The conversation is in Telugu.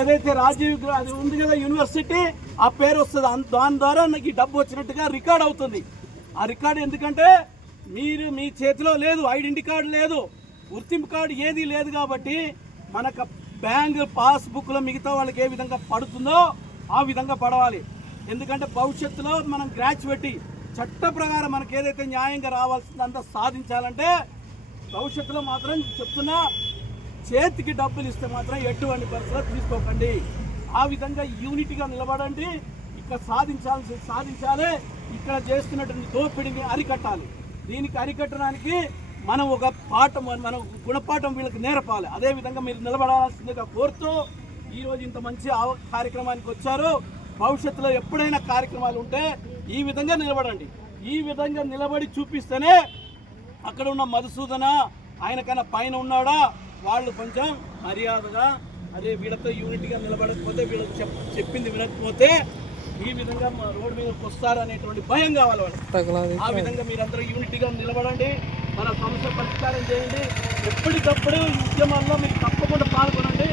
ఏదైతే రాజీవ్ అది ఉంది కదా యూనివర్సిటీ, ఆ పేరు వస్తుంది. దాని ద్వారా నాకు ఈ డబ్బు వచ్చినట్టుగా రికార్డ్ అవుతుంది. ఆ రికార్డు ఎందుకంటే మీ చేతిలో లేదు, ఐడెంటిటీ కార్డు లేదు, గుర్తింపు కార్డు ఏది లేదు. కాబట్టి మనకు బ్యాంక్ పాస్బుక్లో మిగతా వాళ్ళకి ఏ విధంగా పడుతుందో ఆ విధంగా పడవాలి. ఎందుకంటే భవిష్యత్తులో మనం గ్రాడ్యుయేట్ చట్ట ప్రకారం మనకు ఏదైతే న్యాయంగా రావాల్సిందంతా సాధించాలంటే భవిష్యత్తులో మాత్రం చెప్తున్నా, చేతికి డబ్బులు ఇస్తే మాత్రం ఎటువంటి పరిస్థితుల్లో తీసుకోకండి. ఆ విధంగా యూనిటీగా నిలబడండి. ఇక్కడ సాధించాలి. ఇక్కడ చేస్తున్నటువంటి దోపిడీని అరికట్టాలి. దీనికి అరికట్టడానికి మనం ఒక పాఠం, మనం గుణపాఠం వీళ్ళకి నేర్పాలి. అదేవిధంగా మీరు నిలబడాల్సిందిగా కోరుతూ ఈరోజు ఇంత మంచి కార్యక్రమానికి వచ్చారు. భవిష్యత్తులో ఎప్పుడైనా కార్యక్రమాలు ఉంటే ఈ విధంగా నిలబడండి. ఈ విధంగా నిలబడి చూపిస్తేనే అక్కడ ఉన్న మధుసూదన ఆయనకన్నా పైన ఉన్నాడా వాళ్ళు కొంచెం మర్యాదగా అదే వీళ్ళతో యూనిటీగా నిలబడకపోతే, వీళ్ళకి చెప్పింది వినకపోతే ఈ విధంగా రోడ్డు మీదకి వస్తారు అనేటువంటి భయం కావాలి వాళ్ళు. ఆ విధంగా మీరందరూ యూనిటీగా నిలబడండి. మన సమస్య పరిష్కారం చేయండి. ఎప్పటికప్పుడు ఈ ఉద్యమాల్లో మీరు తప్పకుండా పాల్గొనండి.